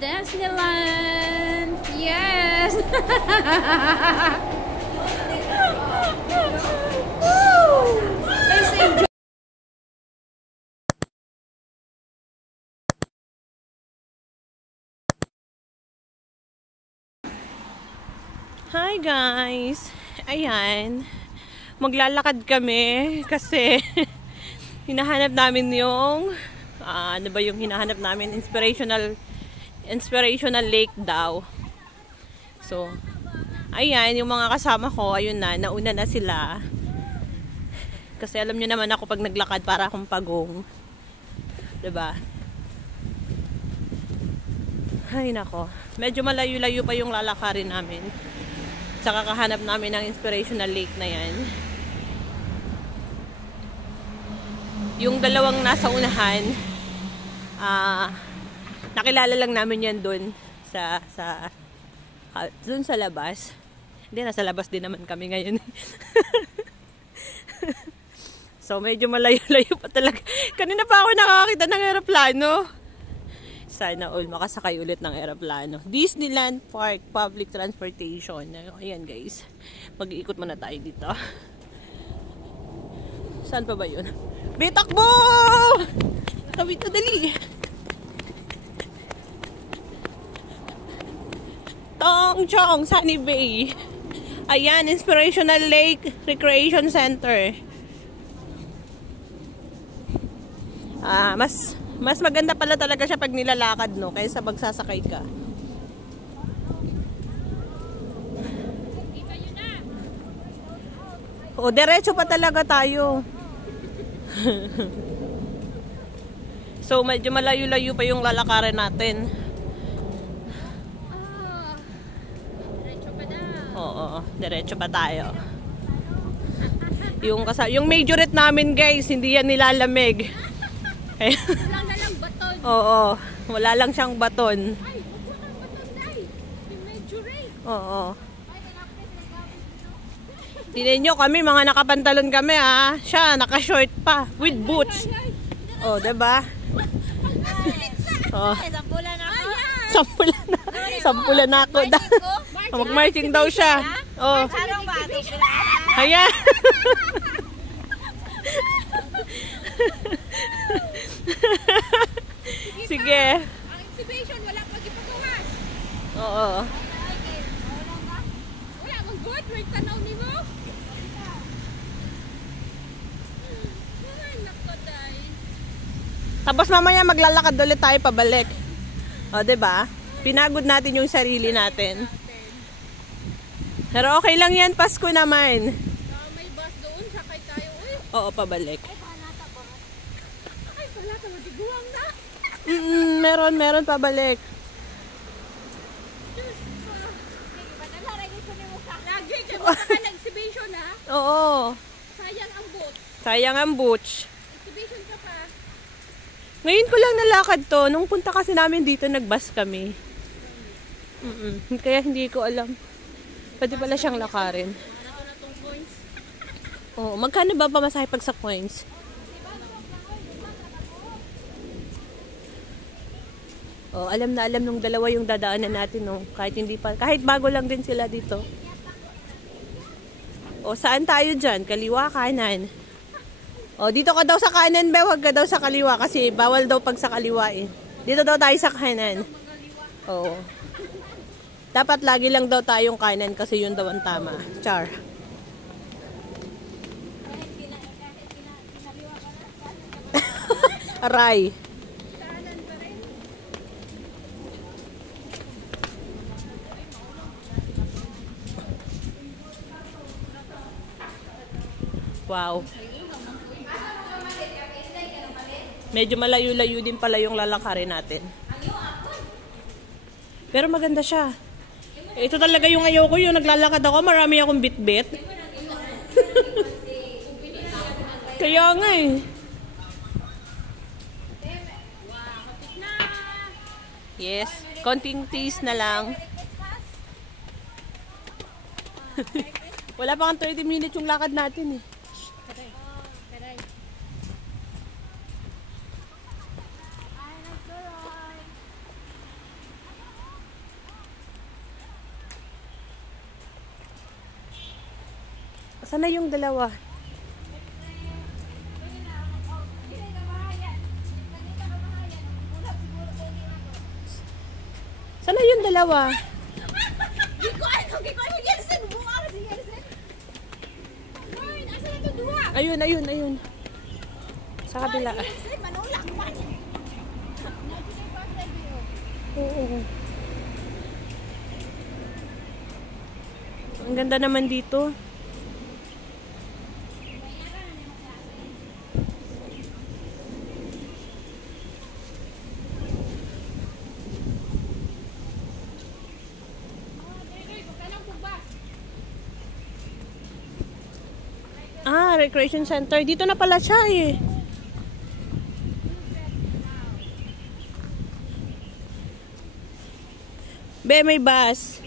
Disneyland! Yes! Hi guys! Ayan, maglalakad kami kasi hinahanap namin yung ano ba yung hinahanap namin? Inspirational lake daw. So, ayan, yung mga kasama ko, ayun na, nauna na sila. Kasi alam nyo naman ako pag naglakad para akong pagong. Diba? Ay nako, medyo malayo-layo pa yung lalakarin namin. Tsaka kahanap namin ng inspirational lake na yan. Yung dalawang nasa unahan, nakilala lang namin yan dun dun sa labas. Hindi, nasa labas din naman kami ngayon. So medyo malayo-layo pa talaga. Kanina pa ako nakakakita ng eroplano. Sana all makasakay ulit ng eroplano. Disneyland Park Public Transportation. Ayan guys. Mag-iikot muna tayo dito. Saan pa ba yun? Bitakbo! Tawid na dali. Tong Chong, Sunny Bay. Ayan, Inspirational Lake Recreation Center. Mas maganda pala talaga siya pag nilalakad, no? Kaysa magsasakay ka. O, diretso pa talaga tayo. So, medyo malayo-layo pa yung lalakarin natin. Diretso pa daw. Oo, diretso pa tayo. Yung majorette namin, guys, hindi yan nilalamig. Wala na lang baton. Oo, wala lang siyang baton. Ay, wag mo kang baton, Day. Yung medyo rin. Oo. Tingnan nyo kami, mga nakapantalon kami ha. Siya, naka-short pa. With boots. Oh, diba? Oh. Sampulan ako. Sampulan ako. Mag-marching daw siya. Oh. Sarong ba? Ayan. Sige. Ang exhibition, wala pag ipagawas. Oo. Wala mong good, may tanaw ni mo. Ay, nako, Day. Tapos mamaya maglalakad ulit tayo pabalik. O, diba? Pinagod natin yung sarili natin. Pero okay lang yan, Pasko naman. May bus doon, sakay tayo. Uy, Oo, pabalik. ay, wala ka matiguang na. Meron pabalik. Lagi, kaya mo ka na-exhibition, ha? Oo. Sayang ang boat. Sayang ang boots. Exhibition ka pa. Ngayon ko lang nalakad to. Nung punta kasi namin dito, nagbus kami. Kaya hindi ko alam. Pwede pala siyang lakarin. Ano na tong coins? Oo. Magkano ba pamasahe pag sa coins? Oh, alam na alam nung dalawa yung dadaanan natin, no. Kahit bago lang din sila dito. O, saan tayo dyan? Kaliwa, kanan. O, dito ka daw sa kanan, be. Huwag ka daw sa kaliwa kasi bawal daw pag sa kaliwa, eh. Dito daw tayo sa kanan. Oo. Dapat lagi lang daw tayong kanan kasi yun daw ang tama. Char. Aray. Wow. Medyo malayo-layo din pala yung lalakarin natin. Pero maganda siya. Ito talaga yung ayoko, yung naglalakad ako, marami akong bit-bit. Kaya nga eh. Yes, konting tease na lang. Wala pa kang 30 minutes yung lakad natin eh. Sana yung dalawa? Sana yung dalawa? Ayun, ayun, ayun. Sa kabila. Oo. Ang ganda naman dito. Ah, recreation center. Dito na pala siya eh. Be, may bus.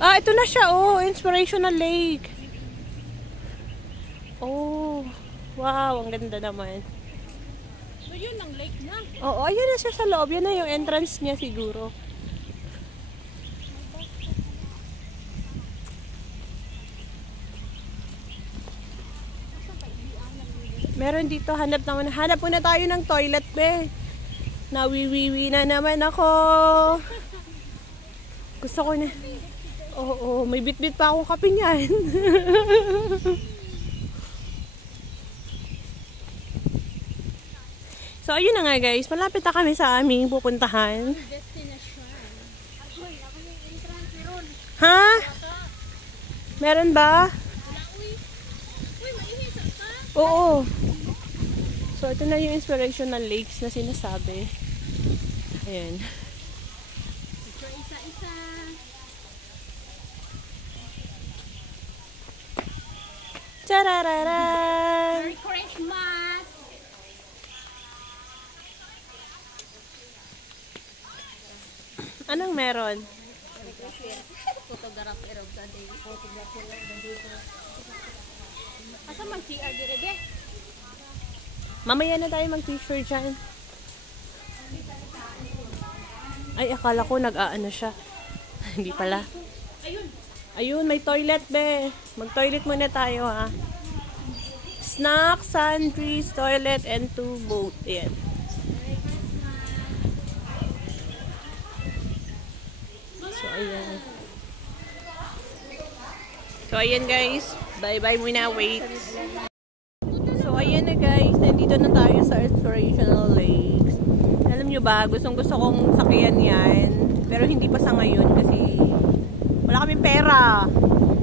Ah, ito na siya, oh. Inspirational Lake. Oh. Wow, ang ganda naman. So yun ang lake na. Oo, ayun na siya sa loob. Yan na yung entrance niya siguro. Meron dito, hanap muna tayo ng toilet, be. Nawiwiwi na naman ako. Gusto ko na. Oo, may bit-bit pa akong kape niyan. So, ayun na nga guys. Malapit na kami sa aming pupuntahan. Ha? Meron ba? Oo. So, ito na yung inspirational lakes na sinasabi. Ayan. Isa-isa. Charararan! Merry Christmas! Anong meron? Photographer of the day. Photographer of the day. Asa man CR dire be? Mamaya na tayo mag-picture dyan. Ay, akala ko nag-aano siya. Hindi pala. Ayun. Ayun, may toilet, be. Mag-toilet muna tayo, ha. Snack, sundries, toilet, and 2 boat. Ayan. So, ayan. So, ayan, guys. Bye-bye muna. Wait. So, ayan na, guys. Nandito na tayo sa Inspirational Lakes. Alam nyo ba, gustong-gusto kong sakyan yan. Pero hindi pa sa ngayon kasi wala kaming pera.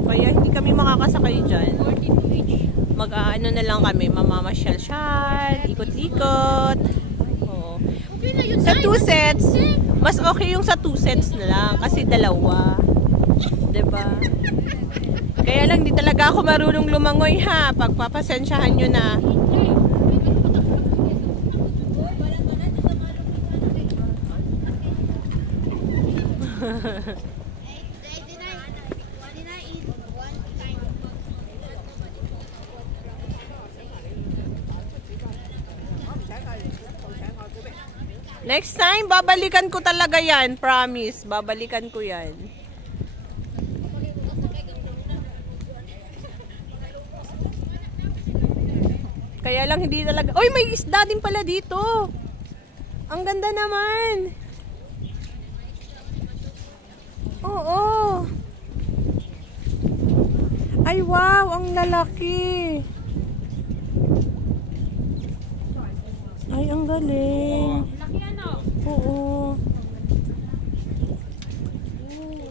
Kaya hindi kami makakasakay dyan. 14 each. Mag-ano na lang kami, mamamasyal-syal, ikot-ikot. Oo. Okay na yun. Sa 2 sets, mas okay yung sa 2 sets na lang kasi dalawa. 'Di ba? Kaya lang di talaga ako marunong lumangoy ha. Pagpapasensyahan nyo na. Next time, babalikan ko talaga yan. Promise. Babalikan ko yan. Kaya lang hindi talaga... Uy, may isda din pala dito. Ang ganda naman. Oo. Ay, wow. Ang lalaki. Ay, ang galing. Laki ano? Oo.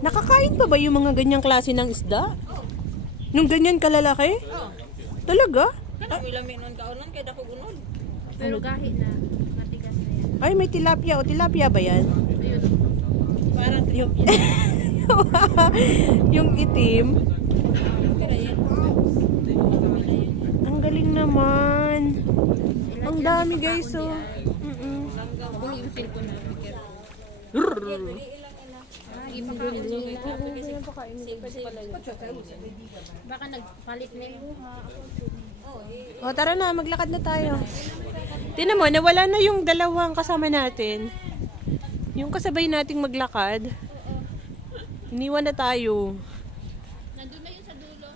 Nakakain pa ba yung mga ganyang klase ng isda? Nung ganyan kalalaki? Talaga? Kanang ilami nun kaunon kay dako gunod. Pero gahi na. Matigas na yan. Ay, may tilapia. O, tilapia ba yan? Ayun. Parang Yung, yung itim. Ang galing naman. Ang dami guys, oh. kung yung cellphone na. Baka nagpalit na yun. O, tara na, maglakad na tayo. Tingnan mo, nawala na yung dalawang kasama natin. Yung kasabay nating maglakad. Iniwan na tayo. Nandun na yun sa dulo.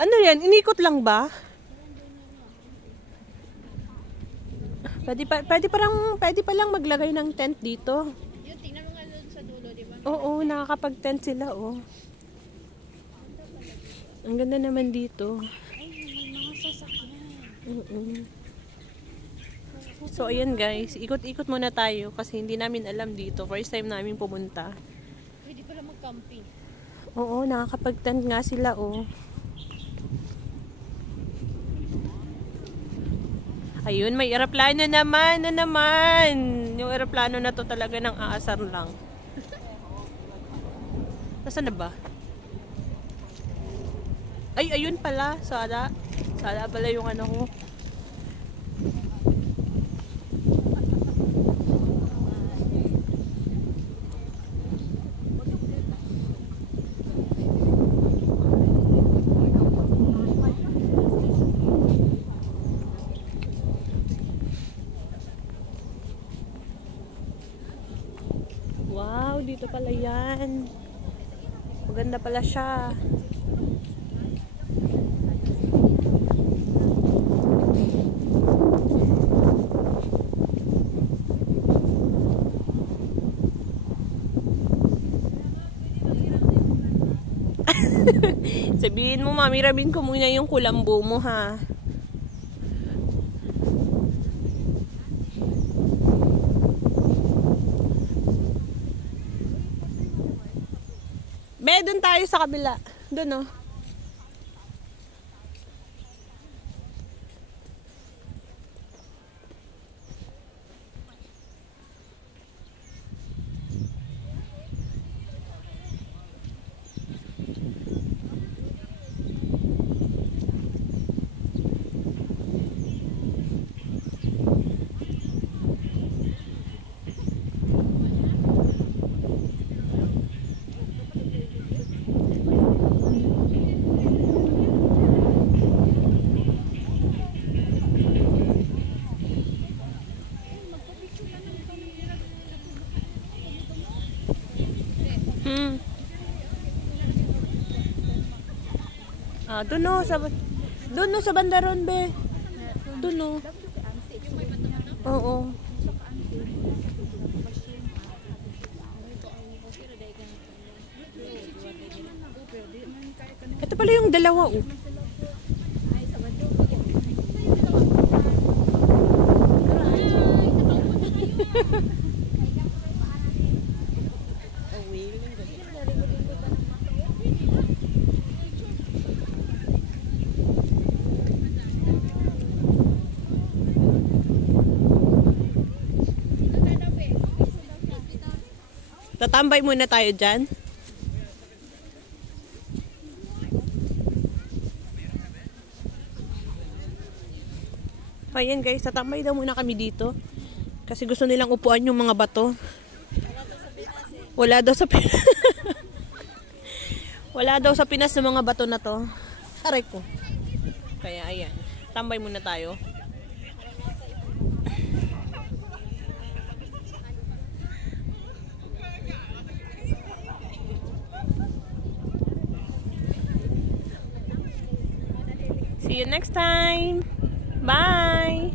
Ano yan? Inikot lang ba? Pwede pa lang maglagay ng tent dito. Yun, tingnan mo nga doon sa dulo, di ba? Oo, nakakapag-tent sila, oh. Ang ganda naman dito. Ay, may mga sasakyan. So, ayan guys. Ikot-ikot muna tayo kasi hindi namin alam dito. First time namin pumunta. Pwede pala mag-camping. Oo, nakakapag-tent nga sila, oh. Ayun, may eroplano naman. Na naman. Yung eroplano na to talaga ng aasar lang. Nasaan na ba? Ay, ayun pala. Sala pala yung ano ko. Wow, dito pala yan. Maganda pala siya. Sabihin mo, mami, rabin ko muna yung kulambo mo, ha? Be, dun tayo sa kabila. Dun, oh. Ah, doon no, sa bandaron, be. Doon no. Oo. Ito pala yung dalawa, oh. Tatambay muna tayo dyan. Ayan guys, tatambay daw muna kami dito. Kasi gusto nilang upuan yung mga bato. Wala daw sa Pinas. Wala daw sa Pinas ng mga bato na to. Aray ko. Kaya ayan, tambay muna tayo. See you next time. Bye.